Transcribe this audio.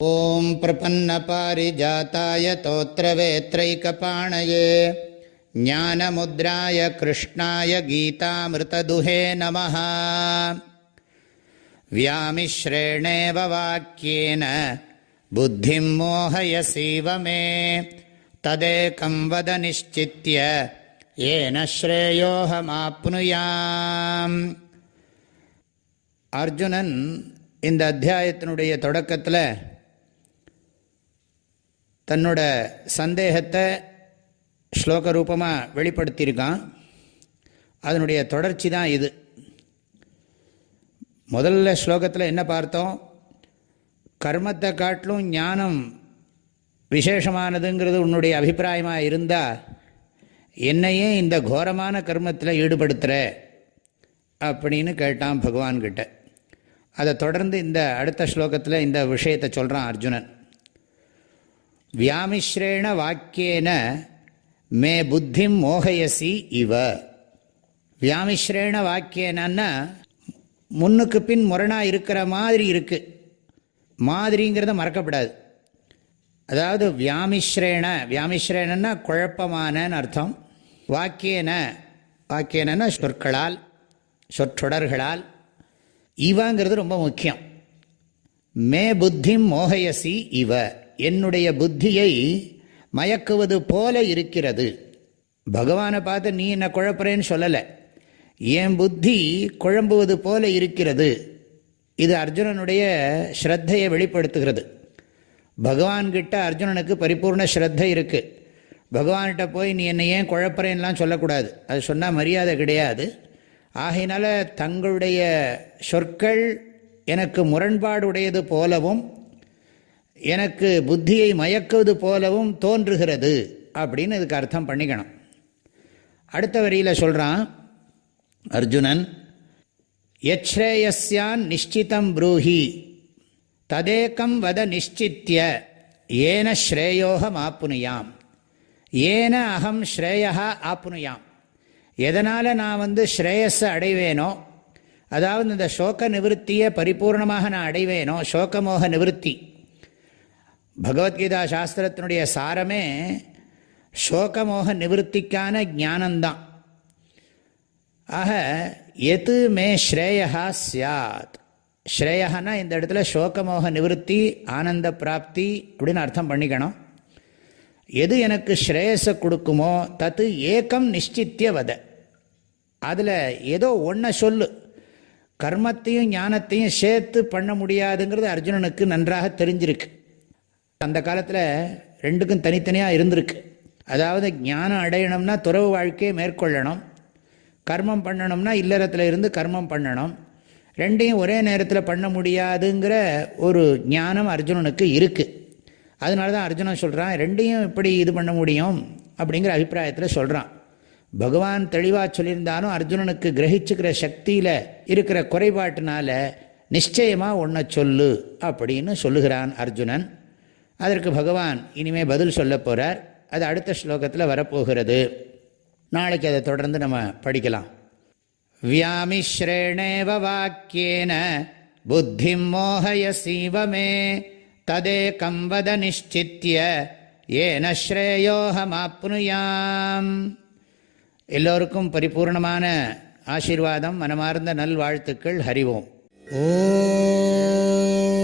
ஓம் பிரபன்னபாரிஜாதாய தோத்ரவேத்ரைகபாணயே ஞானமுத்ராய கிருஷ்ணாய கீதாமிருததுஹே நமः. வியாமிஸ்ரேணேவ வாக்யேன புத்திம் மோஹயசீவ மே ததேகம் வத நிஷ்சித்ய ஏன ஸ்ரேயோஹமாப்னுயாம். அர்ஜுனன் இந்த அத்தியாயத்தினுடைய தொடக்கத்தில் தன்னோட சந்தேகத்தை ஸ்லோக ரூபமாக வெளிப்படுத்தியிருக்கான். அதனுடைய தொடர்ச்சி தான் இது. முதல்ல ஸ்லோகத்தில் என்ன பார்த்தோம்? கர்மத்தை காட்டிலும் ஞானம் விசேஷமானதுங்கிறது உன்னுடைய அபிப்பிராயமாக இருந்தால் என்னையே இந்த கோரமான கர்மத்தில் ஈடுபடுத்துகிற அப்படின்னு கேட்டான் பகவான்கிட்ட. அதை தொடர்ந்து இந்த அடுத்த ஸ்லோகத்தில் இந்த விஷயத்தை சொல்கிறான் அர்ஜுனன். வியாமிஸ்ரேண வாக்கியேன மே புத்திம் மோகயசி இவ. வியாமிஸ்ரேண வாக்கியேனன்னா முன்னுக்கு பின் முரணாக இருக்கிற மாதிரி இருக்குது. மாதிரிங்கிறத மறக்கப்படாது. அதாவது வியாமிஸ்ரேணன்னா குழப்பமானன்னு அர்த்தம். வாக்கியேன சொற்களால், சொற்றொடர்களால். இவங்கிறது ரொம்ப முக்கியம். மே புத்திம் மோகயசி இவ, என்னுடைய புத்தியை மயக்குவது போல இருக்கிறது. பகவானை பார்த்து நீ என்ன குழப்புறேன்னு சொல்லலை, என் புத்தி குழம்புவது போல இருக்கிறது. இது அர்ஜுனனுடைய ஸ்ரத்தையை வெளிப்படுத்துகிறது. பகவான்கிட்ட அர்ஜுனனுக்கு பரிபூர்ண ஸ்ரத்தை இருக்குது. பகவான்கிட்ட போய் நீ என்னை ஏன் குழப்புறேன்னெலாம் சொல்லக்கூடாது. அது சொன்னால் மரியாதை கிடையாது. ஆகையினால தங்களுடைய சொற்கள் எனக்கு முரண்பாடு உடையது போலவும் எனக்கு புத்தியை மயக்குவது போலவும் தோன்றுகிறது அப்படின்னு இதுக்கு அர்த்தம் பண்ணிக்கணும். அடுத்த வரியில் சொல்கிறான் அர்ஜுனன், யச்ரேயஸ்யான் நிஷ்சிதம் ப்ரூஹி ததேகம் வத நிஷ்சித்ய ஏன ஸ்ரேயோகம் ஆப்னுயாம். ஏன அகம் ஸ்ரேயா ஆப்னுயாம். எதனால் நான் ஸ்ரேயஸை அடைவேனோ, அதாவது இந்த சோக நிவர்த்தியை பரிபூர்ணமாக நான் அடைவேனோ, சோகமோக நிவர்த்தி. பகவத்கீதா சாஸ்திரத்தினுடைய சாரமே சோகமோக நிவர்த்திக்கான ஞானந்தான். ஆக எது மே ஸ்ரேயா சியாத். ஸ்ரேயனா இந்த இடத்துல சோகமோக நிவர்த்தி, ஆனந்த பிராப்தி அப்படின்னு அர்த்தம் பண்ணிக்கணும். எது எனக்கு ஸ்ரேயஸை கொடுக்குமோ தத்து ஏகம் நிஷ்சித்ய வத. அதில் ஏதோ ஒன்றை சொல்லு. கர்மத்தையும் ஞானத்தையும் சேர்த்து பண்ண முடியாதுங்கிறது அர்ஜுனனுக்கு நன்றாக தெரிஞ்சிருக்கு. அந்த காலத்தில் ரெண்டுக்கும் தனித்தனியாக இருந்திருக்கு. அதாவது ஞானம் அடையணும்னா துறவு வாழ்க்கையை மேற்கொள்ளணும், கர்மம் பண்ணணும்னா இல்லறத்தில் இருந்து கர்மம் பண்ணணும். ரெண்டையும் ஒரே நேரத்தில் பண்ண முடியாதுங்கிற ஒரு ஞானம் அர்ஜுனனுக்கு இருக்குது. அதனால தான் அர்ஜுனன் சொல்கிறான், ரெண்டையும் எப்படி இது பண்ண முடியும் அப்படிங்கிற அபிப்பிராயத்தில் சொல்கிறான். பகவான் தெளிவாக சொல்லியிருந்தாலும் அர்ஜுனனுக்கு கிரகிச்சுக்கிற சக்தியில் இருக்கிற குறைபாட்டினால நிச்சயமாக ஒன்றை சொல்லு அப்படின்னு சொல்லுகிறான் அர்ஜுனன். அதற்கு பகவான் இனிமே பதில் சொல்ல போகிறார். அது அடுத்த ஸ்லோகத்தில் வரப்போகிறது. நாளைக்கு அதை தொடர்ந்து நம்ம படிக்கலாம். வியாமிஸ்ரேணேவ வாக்கியேன புத்திம் மோஹயசீவ மே ததேகம் வத நிஷ்சித்ய ஏன ஸ்ரேயோஹமாப்னுயாம். எல்லோருக்கும் பரிபூர்ணமான ஆசீர்வாதம், மனமார்ந்த நல்வாழ்த்துக்கள். ஹரி ஓம். ஓம்